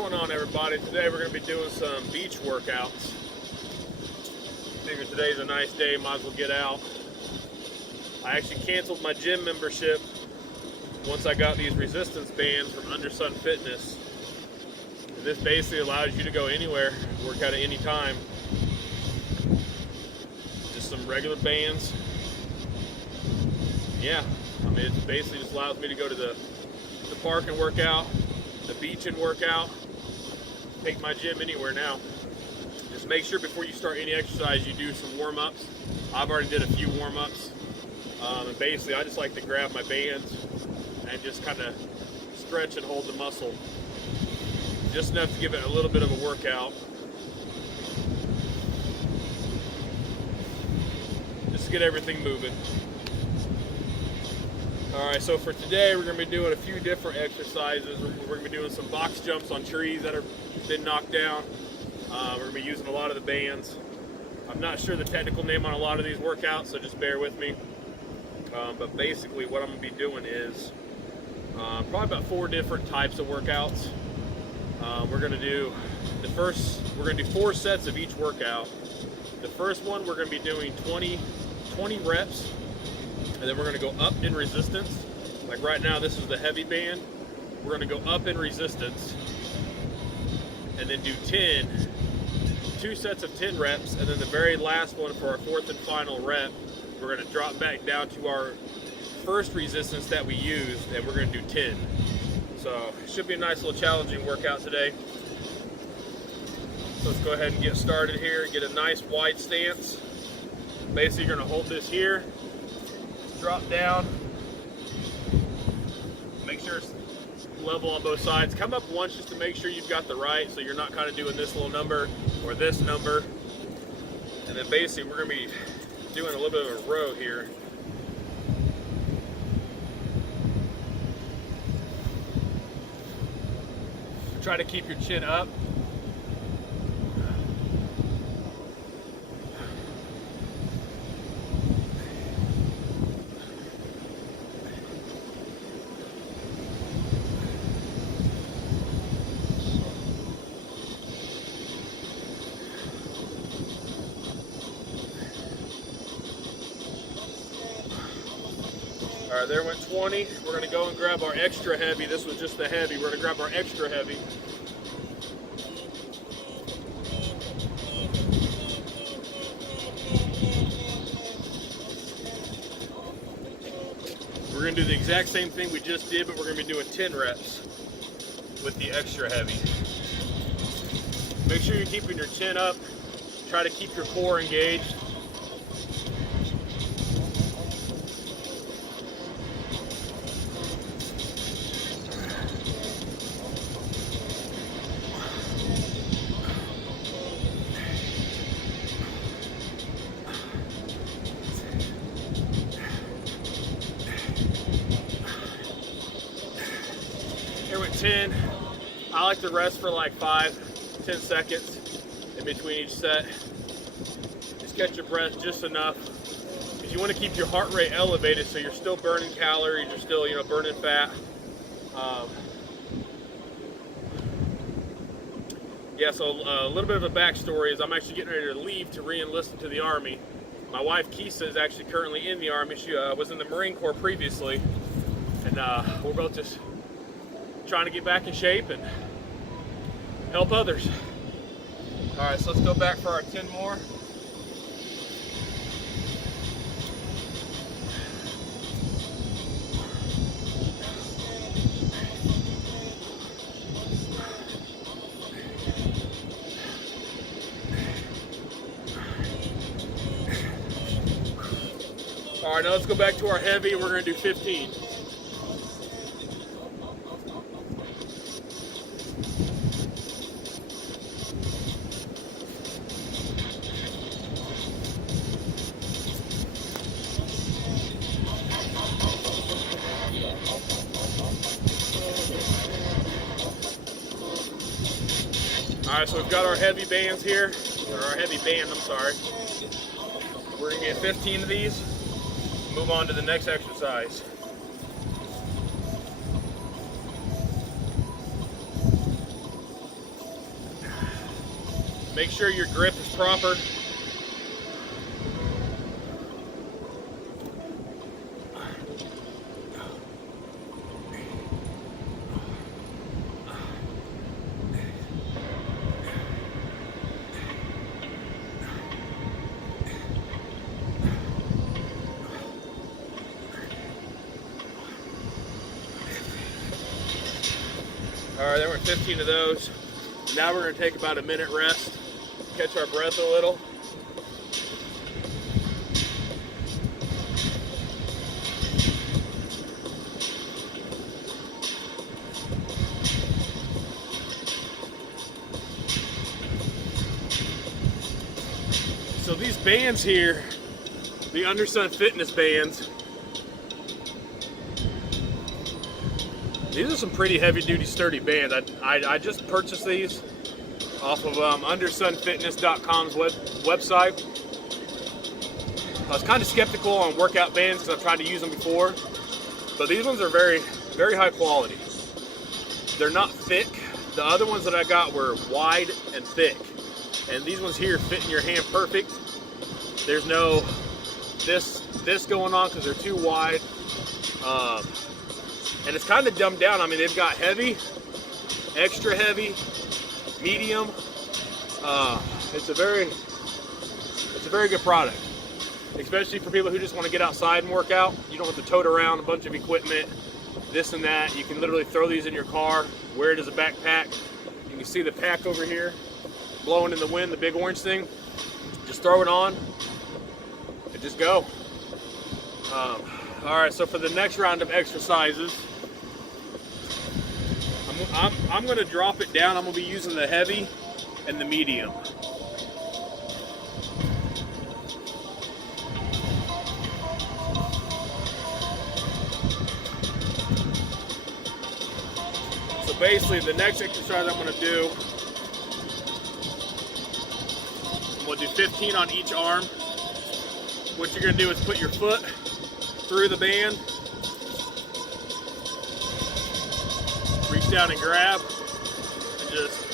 going on, everybody? Today we're going to be doing some beach workouts. Figure today's a nice day, might as well get out. I actually canceled my gym membership once I got these resistance bands from Undersun Fitness. And this basically allows you to go anywhere, work out at any time. Just some regular bands. Yeah, I mean, it basically just allows me to go to the park and work out, the beach and work out, take my gym anywhere now. Just make sure before you start any exercise you do some warm-ups. I've already did a few warm-ups. And basically I just like to grab my bands and just kind of stretch and hold the muscle. Just enough to give it a little bit of a workout. Just to get everything moving. Alright, so for today we're going to be doing a few different exercises. We're going to be doing some box jumps on trees that have been knocked down. We're going to be using a lot of the bands. I'm not sure the technical name on a lot of these workouts, so just bear with me. But basically what I'm going to be doing is probably about 4 different types of workouts. We're going to do 4 sets of each workout. The first one we're going to be doing 20 reps. And then we're going to go up in resistance. Like right now, this is the heavy band. We're going to go up in resistance. And then do 2 sets of 10 reps. And then the very last one for our 4th and final rep, we're going to drop back down to our first resistance that we used. And we're going to do 10. So it should be a nice little challenging workout today. So let's go ahead and get started here. Get a nice wide stance. Basically, you're going to hold this here. Drop down, make sure it's level on both sides. Come up once just to make sure you've got the right, so you're not kind of doing this little number or this number. And then basically we're going to be doing a little bit of a row here. Try to keep your chin up. All right, there went 20. We're going to go and grab our extra heavy. This was just the heavy. We're going to grab our extra heavy. We're going to do the exact same thing we just did, but we're going to be doing 10 reps with the extra heavy. Make sure you're keeping your chin up. Try to keep your core engaged. Here with 10, I like to rest for like 5-10 seconds in between each set. Just catch your breath just enough, because you want to keep your heart rate elevated so you're still burning calories, you're still, burning fat. Yeah, so a little bit of a backstory is I'm actually getting ready to leave to re-enlist into the Army. My wife Kisa is actually currently in the Army. She was in the Marine Corps previously, and we're both just trying to get back in shape and help others. All right, so let's go back for our 10 more. All right, now let's go back to our heavy. We're going to do 15. All right, so we've got our heavy bands here, or our heavy band, I'm sorry. We're gonna get 15 of these, move on to the next exercise. Make sure your grip is proper. All right, there were 15 of those. Now we're gonna take about a minute rest, catch our breath a little. So these bands here, the Undersun Fitness bands, these are some pretty heavy duty sturdy bands. I just purchased these off of undersunfitness.com's website. I was kind of skeptical on workout bands because I've tried to use them before, but these ones are very, very high quality. They're not thick. The other ones that I got were wide and thick, and these ones here fit in your hand perfect. There's no this going on because they're too wide. And it's kind of dumbed down. I mean, they've got heavy, extra heavy, medium. It's a very good product, especially for people who just want to get outside and work out. You don't have to tote around a bunch of equipment, this and that. You can literally throw these in your car, wear it as a backpack. You can see the pack over here blowing in the wind, the big orange thing. Just throw it on and just go. All right, so for the next round of exercises, I'm going to drop it down. I'm going to be using the heavy and the medium. So basically, the next exercise I'm going to do, I'm going to do 15 on each arm. What you're going to do is put your foot through the band, reach down and grab, and just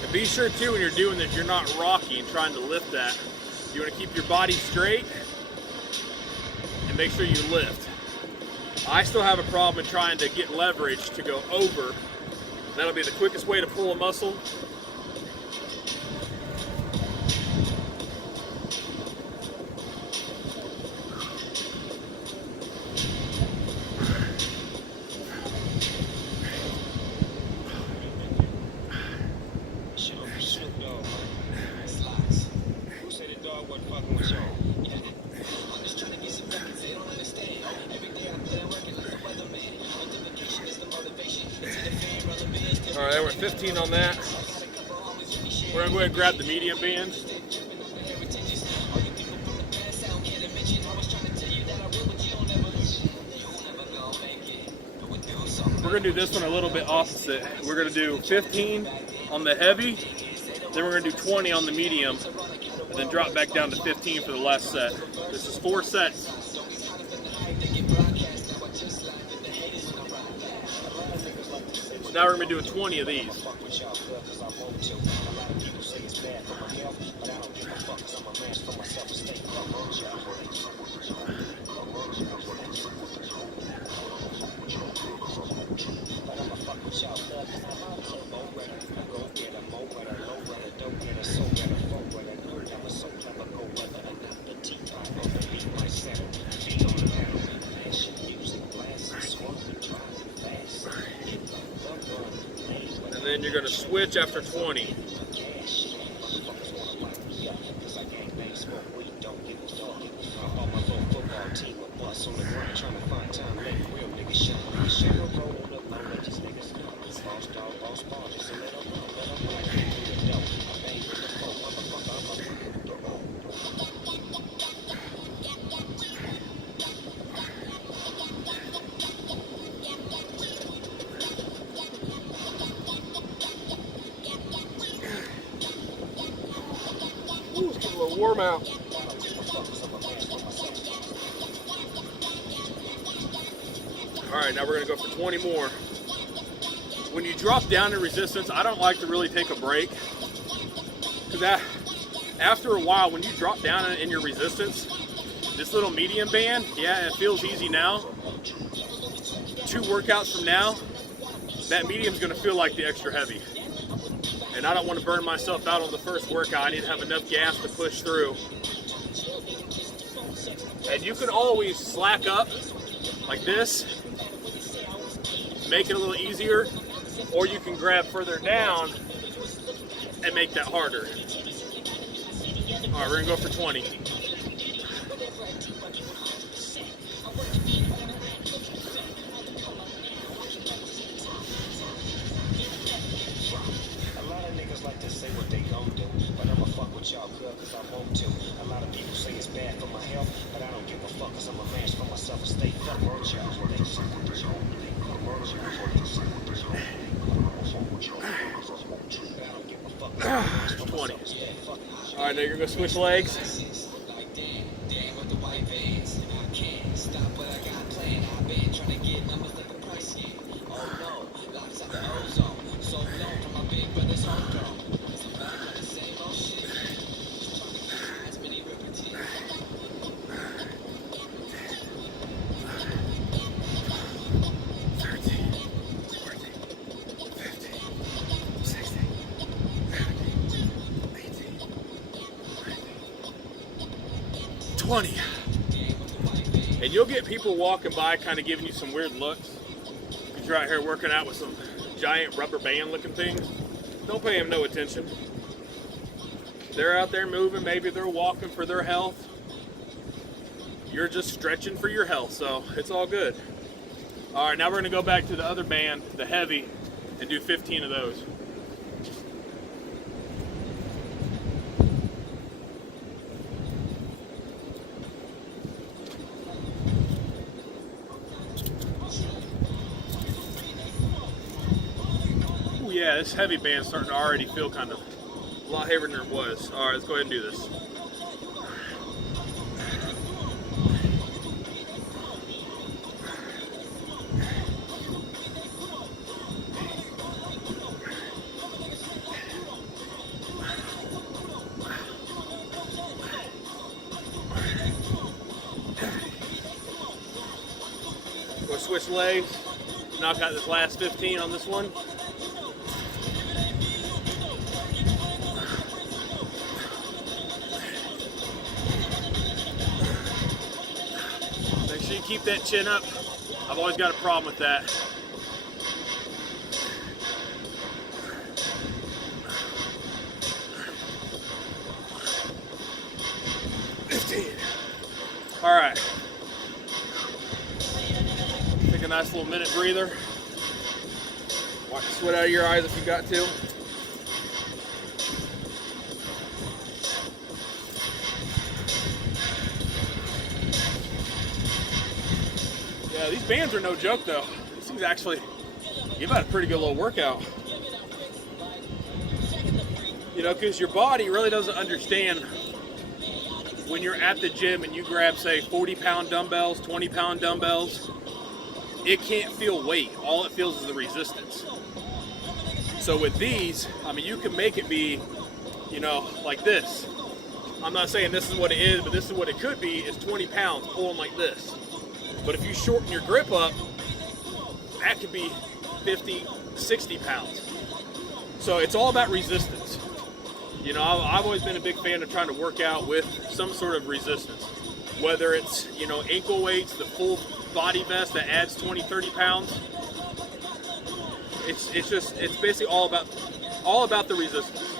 and be sure too when you're doing this, you're not rocking, trying to lift that. You want to keep your body straight and make sure you lift. I still have a problem in trying to get leverage to go over. That'll be the quickest way to pull a muscle. All right, we're at 15 on that. We're gonna go ahead and grab the medium band. We're gonna do this one a little bit opposite. We're gonna do 15 on the heavy, then we're gonna do 20 on the medium, and then drop back down to 15 for the last set. This is 4 sets. So now we're gonna be doing 20 of these. And then you're going to switch after 20. warm out. All right, now we're gonna go for 20 more. When you drop down in resistance, I don't like to really take a break, because after a while, when you drop down in your resistance, this little medium band, yeah, it feels easy now. 2 workouts from now, that medium's gonna feel like the extra heavy. And I don't want to burn myself out on the first workout. I need to have enough gas to push through. And you can always slack up like this, make it a little easier, or you can grab further down and make that harder. All right, we're gonna go for 20. Like to say what they gon' do, but I'ma fuck with y'all cause I want to. A lot of people say it's bad for my health, but I don't give a fuck cause I'm a man for myself and stay fuck with y'all. They 20. Alright, now you're gonna switch legs. And you'll get people walking by kind of giving you some weird looks because you're out here working out with some giant rubber band looking things. Don't pay them no attention. They're out there moving, maybe they're walking for their health. You're just stretching for your health, so it's all good. All right, now we're gonna go back to the other band, the heavy, and do 15 of those. Yeah, this heavy band's starting to already feel kind of a lot heavier than it was. All right, let's go ahead and do this. We'll switch legs, knock out this last 15 on this one. Keep that chin up. I've always got a problem with that. All right. Take a nice little minute breather. Wipe the sweat out of your eyes if you got to. Yeah, these bands are no joke though. These things actually give out a pretty good little workout. You know, because your body really doesn't understand when you're at the gym and you grab, say, 40-pound dumbbells, 20-pound dumbbells, it can't feel weight. All it feels is the resistance. So with these, I mean, you can make it be, you know, like this. I'm not saying this is what it is, but this is what it could be, is 20 pounds pulling like this. But if you shorten your grip up, that could be 50, 60 pounds. So it's all about resistance. You know, I've always been a big fan of trying to work out with some sort of resistance. Whether it's, you know, ankle weights, the full body vest that adds 20, 30 pounds. It's basically all about the resistance.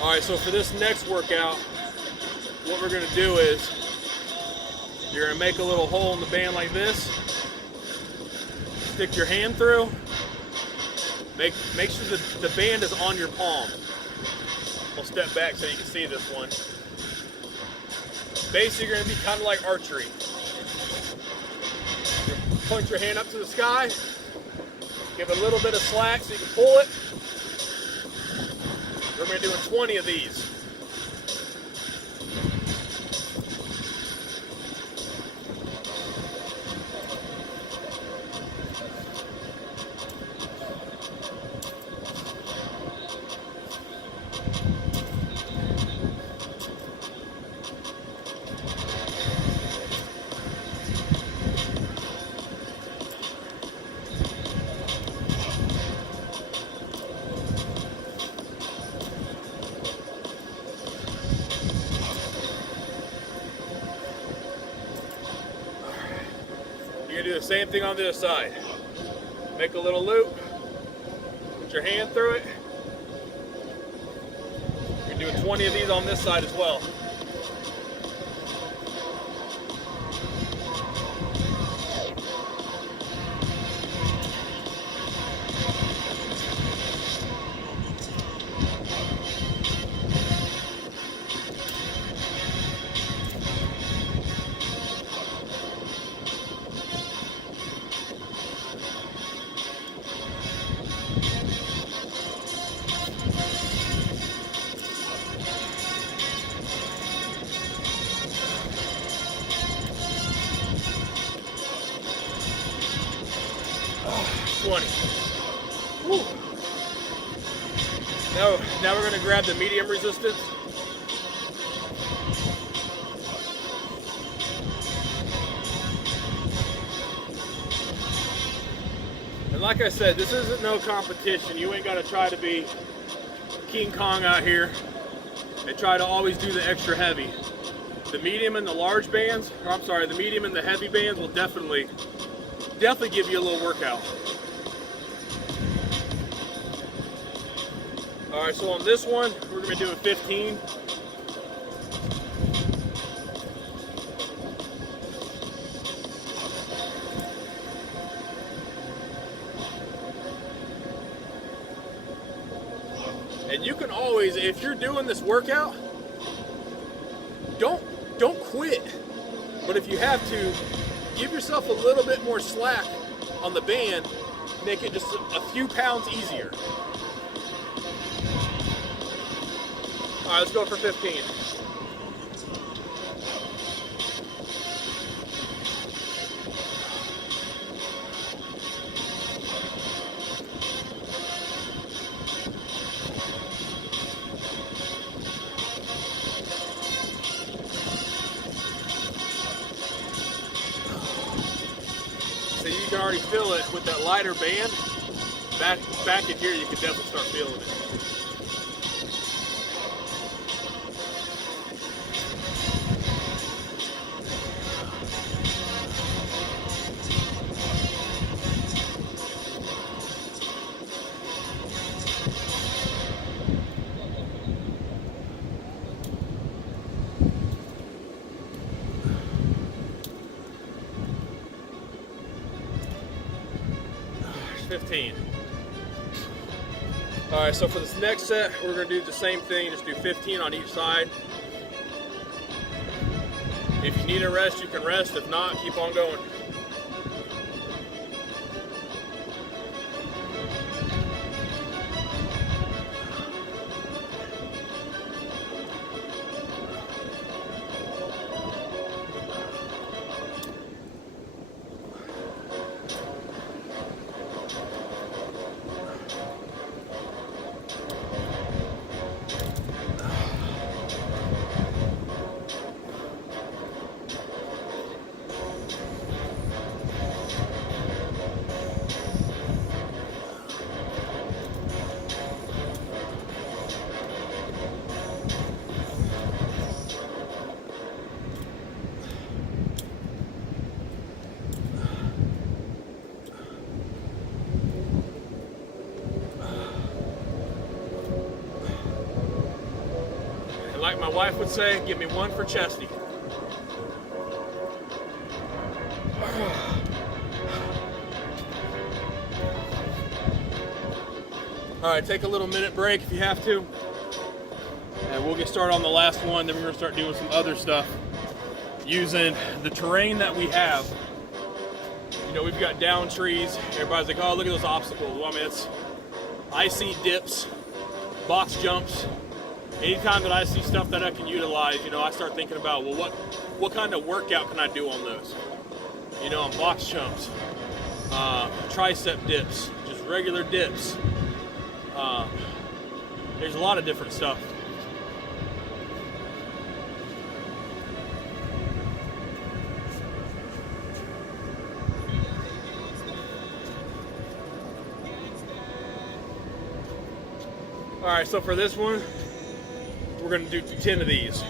All right, so for this next workout, what we're gonna do is you're gonna make a little hole in the band like this, stick your hand through, make sure that the band is on your palm. I'll step back so you can see this one. Basically, you're gonna be kind of like archery. You point your hand up to the sky, give it a little bit of slack so you can pull it. We're gonna be doing 20 of these. You're gonna do the same thing on the other side. Make a little loop, put your hand through it. You're doing 20 of these on this side as well. Woo. Now we're going to grab the medium resistance. And like I said, this isn't no competition. You ain't got to try to be King Kong out here and try to always do the extra heavy. The medium and the large bands, or I'm sorry, the medium and the heavy bands will definitely give you a little workout. All right, so on this one, we're gonna be doing 15. And you can always, if you're doing this workout, don't quit. But if you have to, give yourself a little bit more slack on the band, make it just a few pounds easier. All right, let's go for 15. So you can already feel it with that lighter band. Back in here, you can definitely start feeling it. All right, so for this next set, we're gonna do the same thing, just do 15 on each side. If you need a rest, you can rest. If not, keep on going. Like my wife would say, give me one for Chesty. All right, take a little minute break if you have to. And we'll get started on the last one, then we're gonna start doing some other stuff using the terrain that we have. You know, we've got down trees. Everybody's like, oh, look at those obstacles. Well, I mean, I see dips, box jumps. Anytime that I see stuff that I can utilize, you know, I start thinking about, well, what kind of workout can I do on those? You know, on box jumps, tricep dips, just regular dips. There's a lot of different stuff. All right, so for this one, we're going to do 10 of these.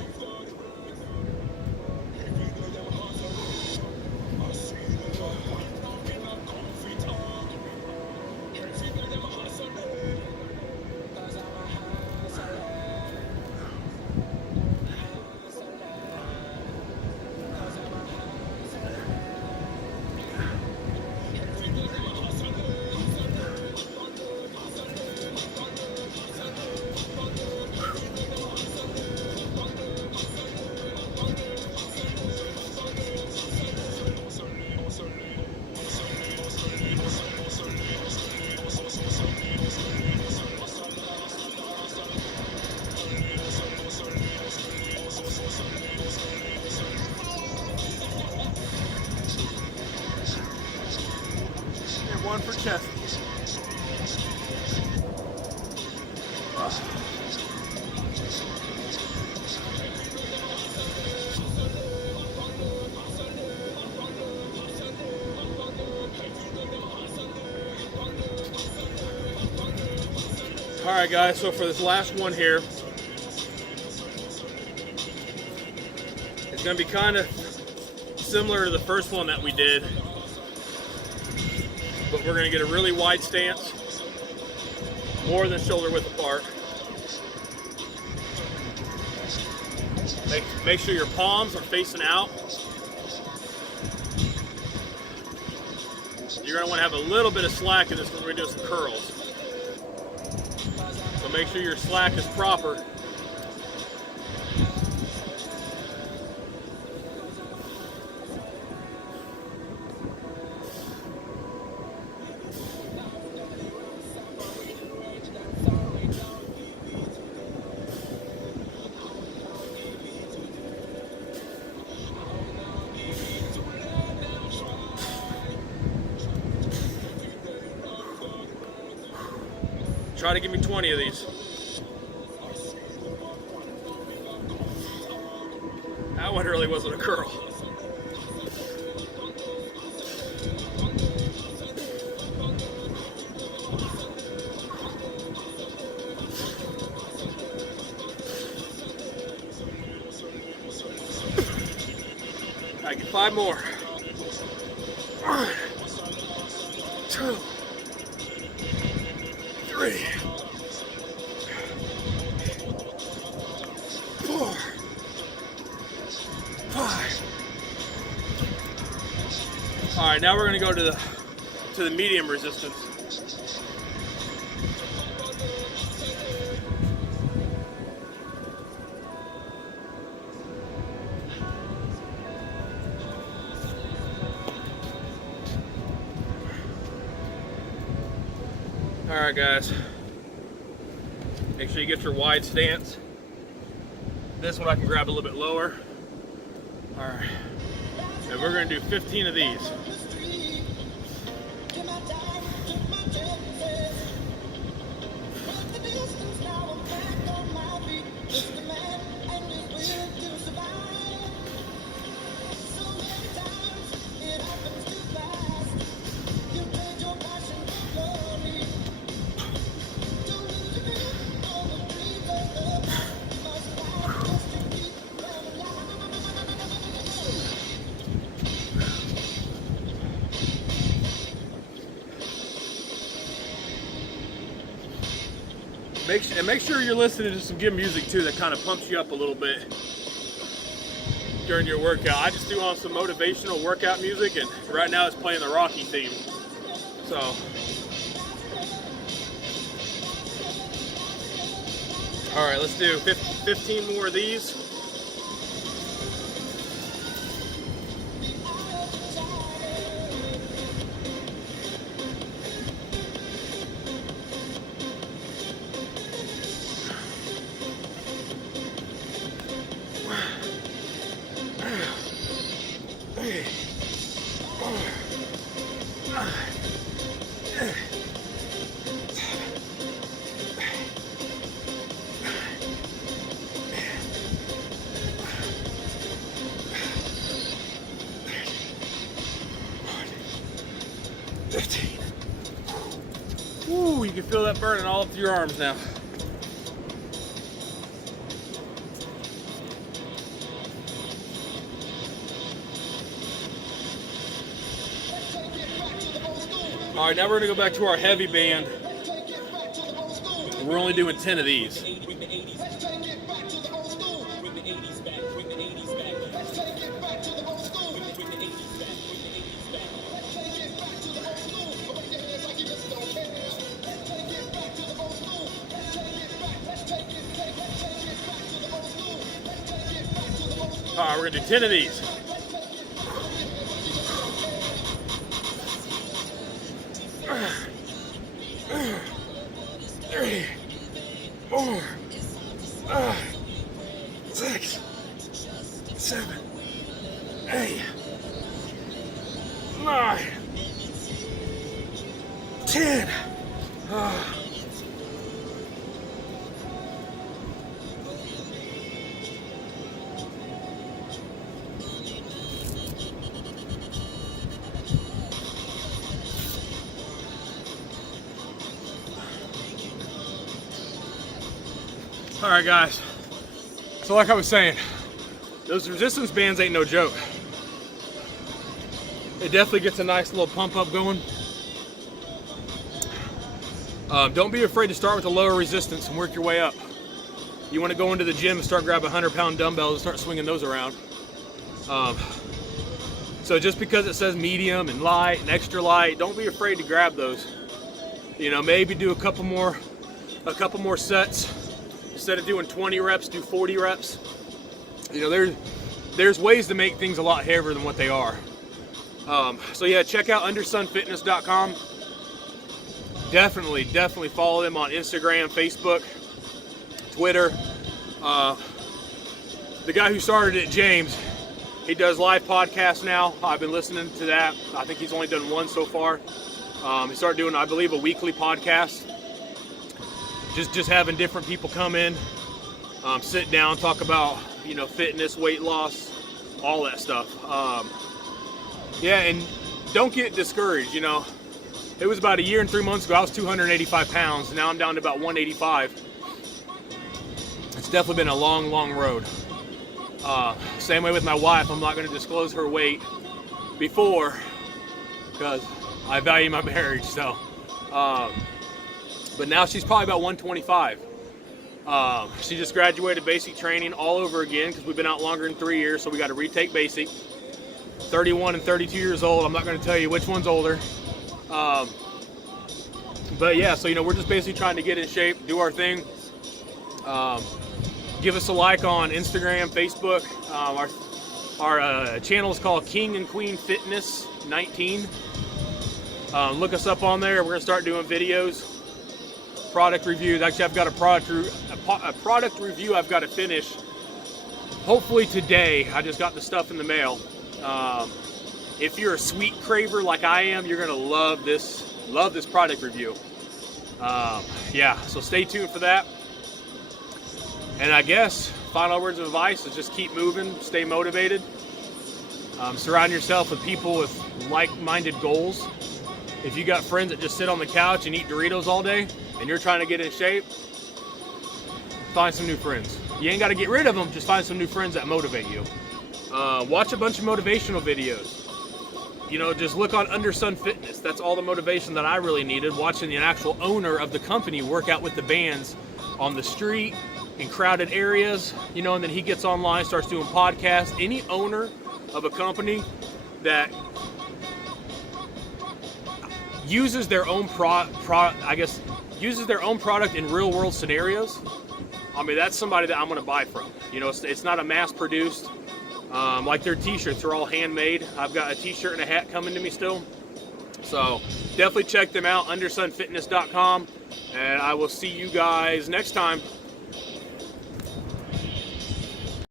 one for chest. All right, guys, so for this last one here, it's gonna be kind of similar to the first one that we did, but we're gonna get a really wide stance, more than shoulder width apart. Make sure your palms are facing out. You're gonna wanna have a little bit of slack in this because we're gonna do some curls. So make sure your slack is proper. Try to give me 20 of these. That one really wasn't a curl. I get 5 more. 1, 2, 3, 4, 5. All right, now we're gonna go to the medium resistance. All right, guys. Make sure you get your wide stance. This one I can grab a little bit lower. All right. And we're gonna do 15 of these. Make sure you're listening to some good music too that kind of pumps you up a little bit during your workout. I just do on some motivational workout music, and right now it's playing the Rocky theme. So, all right, let's do 15 more of these. Ooh, you can feel that burning all up through your arms now. All right, now we're gonna go back to our heavy band. We're only doing 10 of these. All right, we're gonna do 10 of these. Three, 4, 5, 6, 7, 8, 9, 10. All right, guys. So like I was saying, those resistance bands ain't no joke. It definitely gets a nice little pump up going. Don't be afraid to start with a lower resistance and work your way up. You want to go into the gym and start grabbing 100-pound dumbbells and start swinging those around. So just because it says medium and light and extra light, don't be afraid to grab those. You know, maybe do a couple more sets. Instead of doing 20 reps, do 40 reps. You know, there's ways to make things a lot heavier than what they are. So yeah, check out undersunfitness.com. Definitely follow them on Instagram, Facebook, Twitter. The guy who started it, James, he does live podcasts now. I've been listening to that. I think he's only done one so far. He started doing, I believe, a weekly podcast. Just having different people come in, sit down, talk about, you know, fitness, weight loss, all that stuff. Yeah, and don't get discouraged, you know. It was about a year and 3 months ago, I was 285 pounds. Now I'm down to about 185. It's definitely been a long road. Same way with my wife. I'm not going to disclose her weight before because I value my marriage, so. But now she's probably about 125. She just graduated basic training all over again because we've been out longer than 3 years, so we got to retake basic. 31 and 32 years old. I'm not going to tell you which one's older. But yeah, so you know, we're just basically trying to get in shape, do our thing. Give us a like on Instagram, Facebook. Our channel is called King and Queen Fitness 19. Look us up on there. We're gonna start doing videos, product reviews. Actually, I've got a product review I've got to finish. Hopefully today. I just got the stuff in the mail. If you're a sweet craver like I am, you're gonna love this product review. Yeah, so stay tuned for that. And I guess final words of advice is just keep moving, stay motivated. Surround yourself with people with like-minded goals. If you got friends that just sit on the couch and eat Doritos all day and you're trying to get in shape, find some new friends. You ain't got to get rid of them, just find some new friends that motivate you. Watch a bunch of motivational videos. You know, just look on Under Sun Fitness. That's all the motivation that I really needed, watching the actual owner of the company work out with the bands on the street, in crowded areas, you know, and then he gets online, starts doing podcasts. Any owner of a company that uses their own uses their own product in real world scenarios, I mean, that's somebody that I'm going to buy from. You know, it's not a mass produced, like their t-shirts are all handmade. I've got a t-shirt and a hat coming to me still. So definitely check them out, undersunfitness.com, and I will see you guys next time.